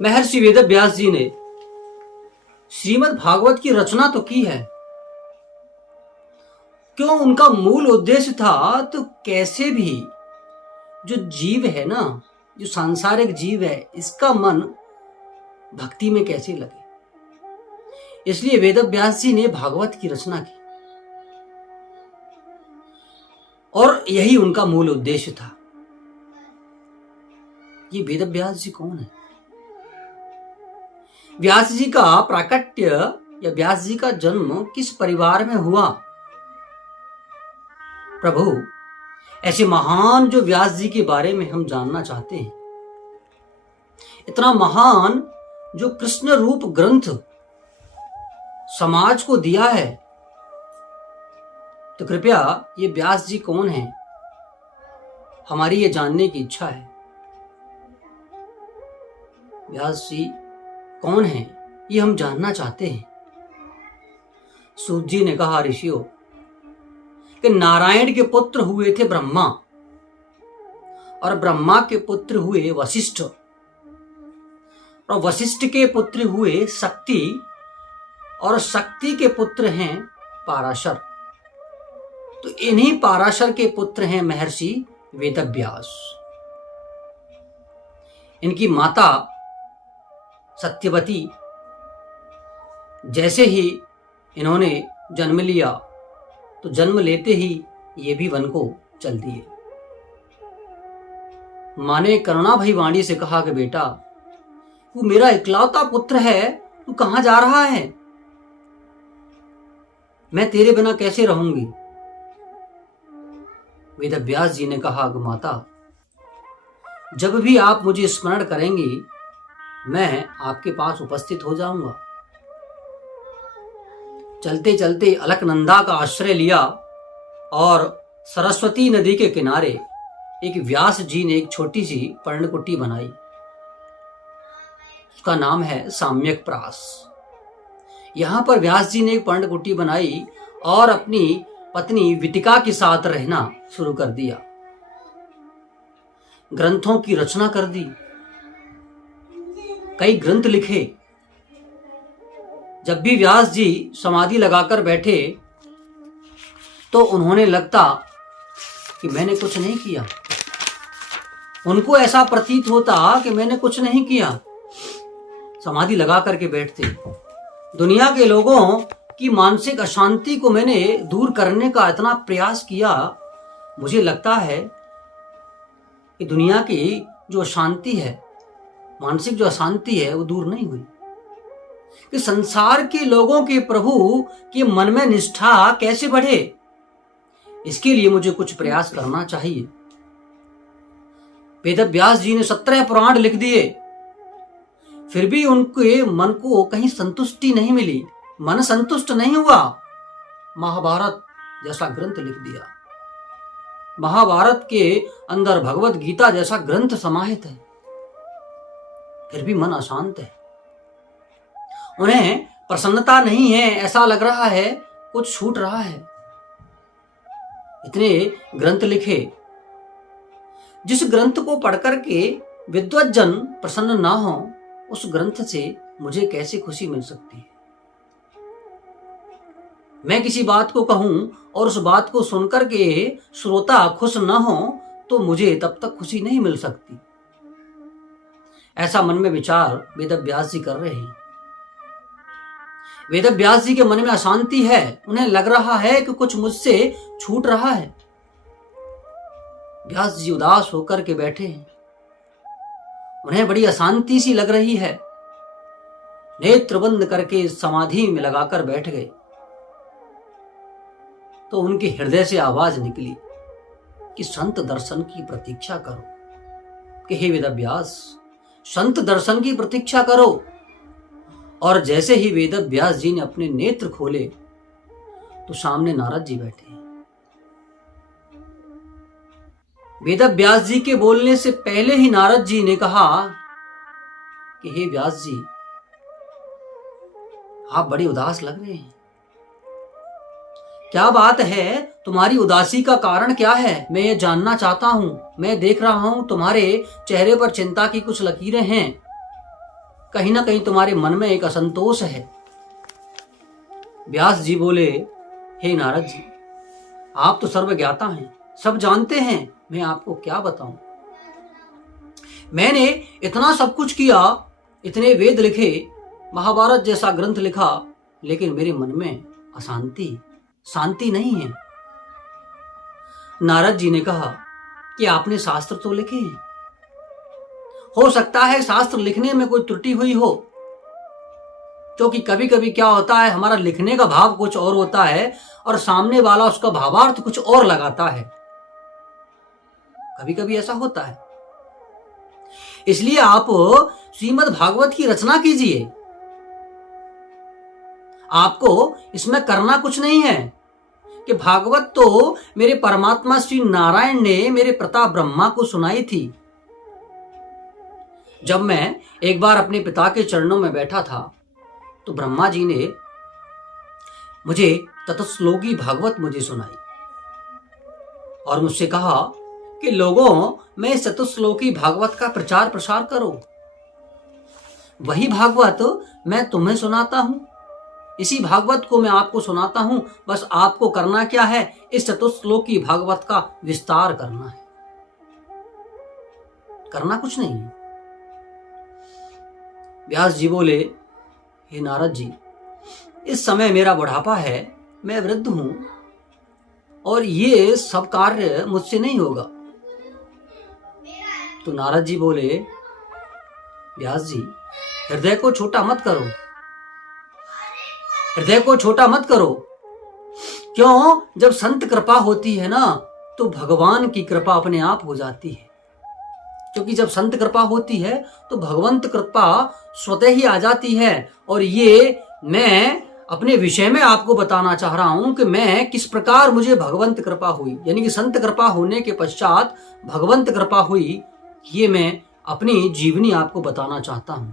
महर्षि वेदव्यास जी ने श्रीमद् भागवत की रचना तो की है, क्यों उनका मूल उद्देश्य था तो कैसे भी जो जीव है ना, जो सांसारिक जीव है, इसका मन भक्ति में कैसे लगे, इसलिए वेदव्यास जी ने भागवत की रचना की और यही उनका मूल उद्देश्य था। ये वेदव्यास जी कौन है? व्यास जी का प्राकट्य या व्यास जी का जन्म किस परिवार में हुआ? प्रभु, ऐसे महान जो व्यास जी के बारे में हम जानना चाहते हैं, इतना महान जो कृष्ण रूप ग्रंथ समाज को दिया है, तो कृपया ये व्यास जी कौन है, हमारी ये जानने की इच्छा है। व्यास जी कौन है ये हम जानना चाहते हैं। सूत जी ने कहा, ऋषियों, कि नारायण के पुत्र हुए थे ब्रह्मा और ब्रह्मा के पुत्र हुए वशिष्ठ और वशिष्ठ के पुत्र हुए शक्ति और शक्ति के पुत्र हैं पाराशर। तो इन्हीं पाराशर के पुत्र हैं महर्षि वेदव्यास। इनकी माता सत्यवती, जैसे ही इन्होंने जन्म लिया तो जन्म लेते ही ये भी वन को चल दिए। मां ने करुणा भई वाणी से कहा कि बेटा, तू मेरा इकलौता पुत्र है, तू कहां जा रहा है? मैं तेरे बिना कैसे रहूंगी? वेदव्यास जी ने कहा कि माता, जब भी आप मुझे स्मरण करेंगी मैं आपके पास उपस्थित हो जाऊंगा। चलते चलते अलकनंदा का आश्रय लिया और सरस्वती नदी के किनारे एक व्यास जी ने एक छोटी सी पर्णकुटी बनाई। उसका नाम है साम्यक प्रास। यहां पर व्यास जी ने एक पर्णकुटी बनाई और अपनी पत्नी वितिका के साथ रहना शुरू कर दिया। ग्रंथों की रचना कर दी, कई ग्रंथ लिखे। जब भी व्यास जी समाधि लगाकर बैठे तो उन्होंने लगता कि मैंने कुछ नहीं किया। उनको ऐसा प्रतीत होता कि मैंने कुछ नहीं किया। समाधि लगा करके बैठते। दुनिया के लोगों की मानसिक अशांति को मैंने दूर करने का इतना प्रयास किया, मुझे लगता है कि दुनिया की जो अशांति है, मानसिक जो अशांति है, वो दूर नहीं हुई। कि संसार के लोगों के प्रभु के मन में निष्ठा कैसे बढ़े, इसके लिए मुझे कुछ प्रयास करना चाहिए। वेदव्यास जी ने 17 पुराण लिख दिए, फिर भी उनके मन को कहीं संतुष्टि नहीं मिली, मन संतुष्ट नहीं हुआ। महाभारत जैसा ग्रंथ लिख दिया। महाभारत के अंदर भगवत गीता जैसा ग्रंथ समाहित है, फिर भी मन अशांत है। उन्हें प्रसन्नता नहीं है, ऐसा लग रहा है कुछ छूट रहा है। इतने ग्रंथ लिखे, जिस ग्रंथ को पढ़कर के विद्वज्जन प्रसन्न ना हो, उस ग्रंथ से मुझे कैसे खुशी मिल सकती है? मैं किसी बात को कहूं और उस बात को सुनकर के श्रोता खुश ना हो तो मुझे तब तक खुशी नहीं मिल सकती। ऐसा मन में विचार वेदव्यास जी कर रहे हैं। वेदव्यास जी के मन में अशांति है, उन्हें लग रहा है कि कुछ मुझसे छूट रहा है। व्यास जी उदास होकर के बैठे हैं, उन्हें बड़ी अशांति सी लग रही है। नेत्र बंद करके समाधि में लगाकर बैठ गए तो उनके हृदय से आवाज निकली कि संत दर्शन की प्रतीक्षा करो। कि हे वेदव्यास, संत दर्शन की प्रतीक्षा करो। और जैसे ही वेदव्यास जी ने अपने नेत्र खोले तो सामने नारद जी बैठे हैं। वेदव्यास जी के बोलने से पहले ही नारद जी ने कहा कि हे व्यास जी, आप बड़ी उदास लग रहे हैं। क्या बात है? तुम्हारी उदासी का कारण क्या है? मैं ये जानना चाहता हूं। मैं देख रहा हूं तुम्हारे चेहरे पर चिंता की कुछ लकीरें हैं। कहीं ना कहीं तुम्हारे मन में एक असंतोष है। व्यास जी बोले, हे नारद जी, आप तो सर्वज्ञाता हैं, सब जानते हैं, मैं आपको क्या बताऊं। मैंने इतना सब कुछ किया, इतने वेद लिखे, महाभारत जैसा ग्रंथ लिखा, लेकिन मेरे मन में अशांति, शांति नहीं है। नारद जी ने कहा कि आपने शास्त्र तो लिखे हैं, हो सकता है शास्त्र लिखने में कोई त्रुटि हुई हो, क्योंकि कभी कभी क्या होता है, हमारा लिखने का भाव कुछ और होता है और सामने वाला उसका भावार्थ कुछ और लगाता है। कभी कभी ऐसा होता है। इसलिए आप श्रीमद् भागवत की रचना कीजिए। आपको इसमें करना कुछ नहीं है कि भागवत तो मेरे परमात्मा श्री नारायण ने मेरे प्रताप ब्रह्मा को सुनाई थी। जब मैं एक बार अपने पिता के चरणों में बैठा था तो ब्रह्मा जी ने मुझे चतुश्लोकी भागवत मुझे सुनाई और मुझसे कहा कि लोगों में इस चतुश्लोकी भागवत का प्रचार प्रसार करो। वही भागवत मैं तुम्हें सुनाता हूं, इसी भागवत को मैं आपको सुनाता हूं। बस आपको करना क्या है, इस चतुश्लोकी भागवत का विस्तार करना है, करना कुछ नहीं है। व्यास जी बोले, हे नारद जी, इस समय मेरा बुढ़ापा है, मैं वृद्ध हूं और ये सब कार्य मुझसे नहीं होगा। तो नारद जी बोले, व्यास जी, हृदय को छोटा मत करो, हृदय को छोटा मत करो। क्यों? जब संत कृपा होती है ना, तो भगवान की कृपा अपने आप हो जाती है। क्योंकि जब संत कृपा होती है तो भगवंत कृपा स्वतः ही आ जाती है। और ये मैं अपने विषय में आपको बताना चाह रहा हूं कि मैं किस प्रकार मुझे भगवंत कृपा हुई, यानी कि संत कृपा होने के पश्चात भगवंत कृपा हुई, ये मैं अपनी जीवनी आपको बताना चाहता हूं।